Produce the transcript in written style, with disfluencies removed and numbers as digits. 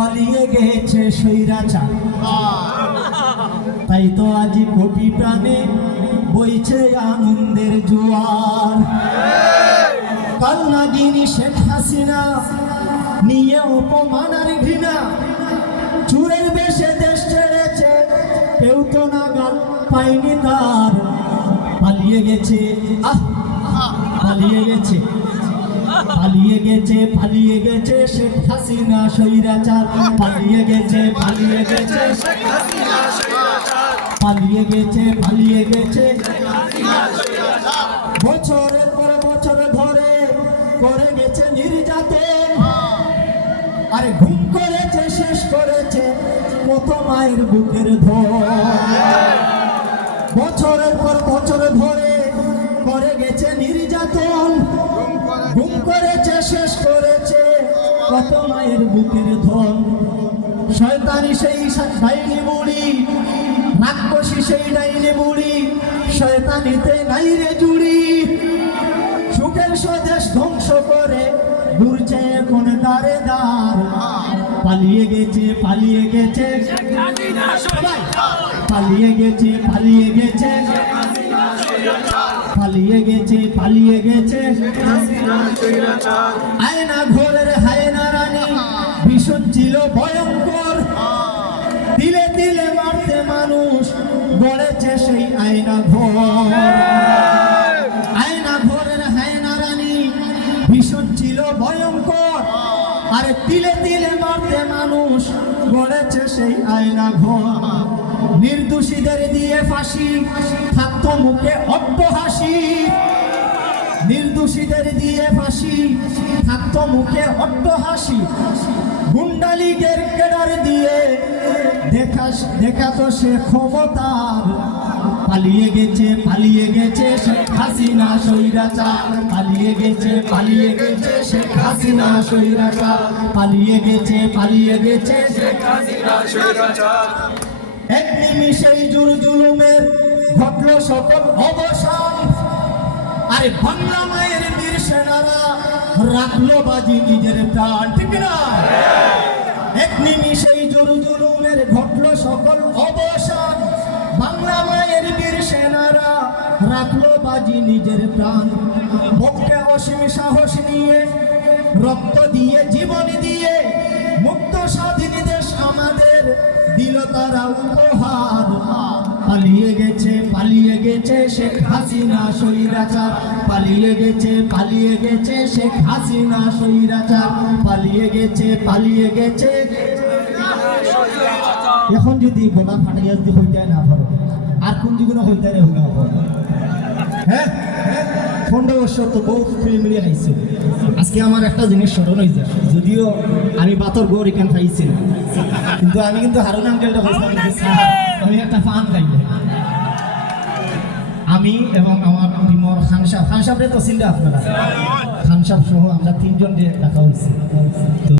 পালিয়ে গেছে স্বৈরাচার। তাই তো আজ কোটি প্রাণে বইছে আনন্দের জোয়ার। কালনাগিনী শেখ হাসিনা নিয়ে অপমান আর ঘৃণা, চুরের বেশে দেশ ছেড়েছে, কেউ তো নাগাল পায়নি তার। পালিয়ে গেছে, পালিয়ে গেছে, পালিয়ে গেছে, পালিয়ে গেছে শেখ হাসিনা স্বৈরাচার। পালিয়ে গেছে, পালিয়ে গেছে শেখ হাসিনা স্বৈরাচার। পালিয়ে গেছে, পালিয়ে গেছে বছরের পর বছর ধরে করে গেছে নির্যাতন। আরে ঘুম করেছে, শেষ করেছে কত মায়ের বুকের ধন। বছরের পর বছর ধরে করে গেছে নির্যাতন, ঘুম করেছে, শেষ করেছে কত মায়ের বুকের ধন। শয়তানি সেই ডাইনি বুড়ি, রাক্ষসী সেই ডাইনি বুড়ি, শয়তানিতে নাই রে জুড়ি। সুখের স্বদেশ ধ্বংস করে ঘুরছে এখন দাঁড়ে দাঁড়। পালিয়ে গেছে, পালিয়ে গেছে, পালিয়ে গেছে, পালিয়ে গেছে, পালিয়ে গেছে, পালিয়ে গেছে আয়না ঘরের হায়না রানী। ভীষণ ছিল ভয়ঙ্কর, দিলে দিলে মারতে মানুষ গড়েছে সেই আয়না ঘর। আয়না ঘরের হায়না রানী ভীষণ ছিল ভয়ঙ্কর, আরে তিলে তিলে মারতে মানুষ গড়েছে সেই আয়না ঘর। নির্দোষীদের দিয়ে ফাঁসি, থাকতো মুখে অট্ট হাসি। নির্দোষীদের দিয়ে ফাঁসি, থাকতো মুখে অট্ট হাসি। গুন্ডা লীগের কেডার দিয়ে দেখাতো সে ক্ষমতার। পালিয়ে গেছে, পালিয়ে গেছে শেখ হাসিনা স্বৈরাচার। পালিয়ে গেছে, পালিয়ে গেছে শেখ হাসিনা স্বৈরাচার। পালিয়ে গেছে, পালিয়ে গেছে শেখ হাসিনা স্বৈরাচার। এক নিমিষেই জুলুমের ঘটলো সকল অবসান। আরে বাংলা মায়ের বীর সেনারা রাখলো বাজি নিজের প্রাণ, ঠিক না? এক নিমিষেই জুলুমের ঘটলো সকল অবসান। বাংলা মায়ের বীর সেনারা রাখলো বাজি নিজের প্রাণ। বুকে অসীম সাহস নিয়ে, রক্ত দিয়ে, জীবন দিয়ে মুক্ত স্বাধীন দেশ আমাদের দিল তারা উপহার। পালিয়ে গেছে, পালিয়ে গেছে শেখ হাসিনা স্বৈরাচার। পালিয়ে গেছে, পালিয়ে গেছে শেখ হাসিনা স্বৈরাচার। পালিয়ে গেছে, পালিয়ে গেছে। এখন যদি গলা ফাটাইয়া যদি হইতে না পারো, আর কোন দিগুলো হইতে হইতে পারো? হ্যাঁ, 15 বছর তো বহু ফিল্ম মিলিয়ে খাইছে। আজকে আমার একটা জিনিস স্মরণ হয়েছে, যদিও আমি বাতর গৌর এখান খাইছি না, কিন্তু আমি কিন্তু হারুন আঙ্কেলটা আমি একটা ফান খাইব। আমি এবং আমার টিমর খান সাহেব তো চিন্তা আপনারা, খান সাহেব সহ আমরা 3 জন দিয়ে দেখা হয়েছে।